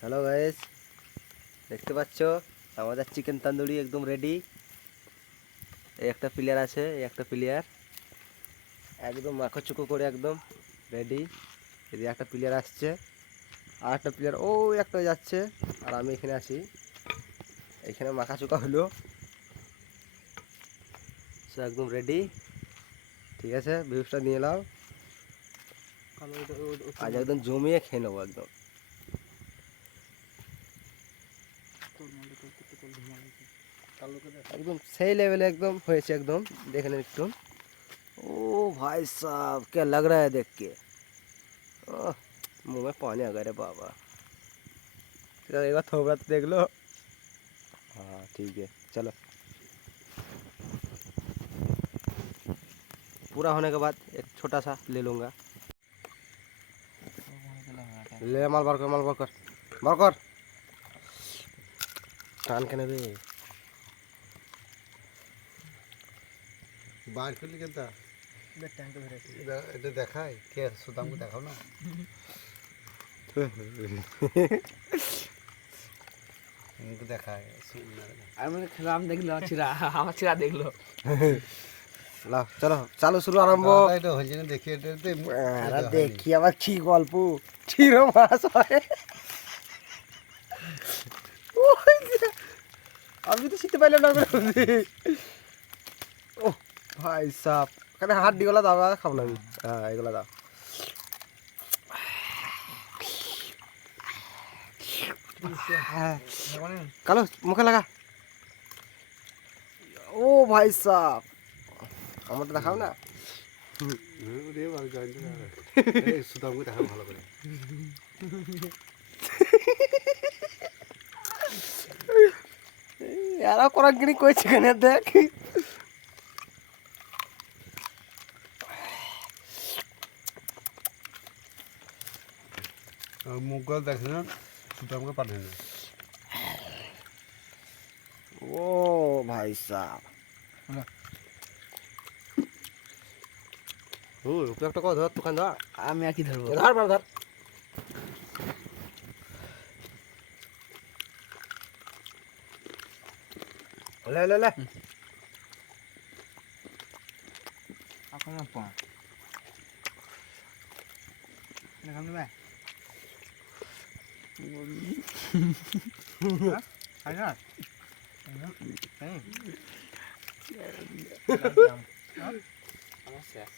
Hello guys, দেখতে পাচ্ছ আমাদের চিকেন তন্দুরি একদম রেডি। এই একটা প্লেয়ার আছে, এই একটা প্লেয়ার একদম মাখো চুকো করে একদম রেডি। এই একটা প্লেয়ার আসছে, আর একটা প্লেয়ার ও একটা যাচ্ছে, আর আমি এখানে আছি। এখানে মাখা চুকা হলো, সো একদম রেডি। ঠিক আছে, ভিউজটা নিয়ে নাও, আজ একদম জমিয়ে খেয়ে নেবো একদম। একদম সেই লেভেলে একদম হয়েছে একদম, দেখে নেন একটু। ओ भाई साहब क्या लग रहा है देख के, मुंह में पानी आ गया रे बाबा। चलो एक बार थोड़ा तो देख लो। हाँ ठीक है, चलो। पूरा होने के बाद एक छोटा सा ले लूँगा। ले माल बार कर, माल बार कर, बार कर। টান কেন রে? বার করলি কেনটা এটা দেখায় কে? সুদামকে দেখাও না। মুখ দেখায় আমি খেলাম, দেখলো ছিড়া, আমার ছিড়া দেখলো। লাও চলো, চালু শুরু আরম্ভ। এটা হয়েছে না দেখি, এটা দেখি আবার কি গল্প, চিরো মাছ হয়। আমি তো শিখতে পারলাম না। ও ভাই সাপ, এখানে হাড্ডি গুলা দাও, খাবো না আমি। হ্যাঁ এগুলা দাও। কালো মুখে লাগা। ও ভাই সাপ, আমারটা দেখাও না। সুদামকে দেখাও ভালো করে। এরা করাঙ্গিনি কইছে কেন দেখ। মুখগুলো দেখে না, সুদামকে পাঠিয়ে না। ও ভাই সাপ, তুই একটা কথা ধর, দোকান ধর। আমি আর কি ধরবো? ধর ধর ধর। লে লে লে। এখন পা দেখাম দিবে। আচ্ছা আমার শেষ।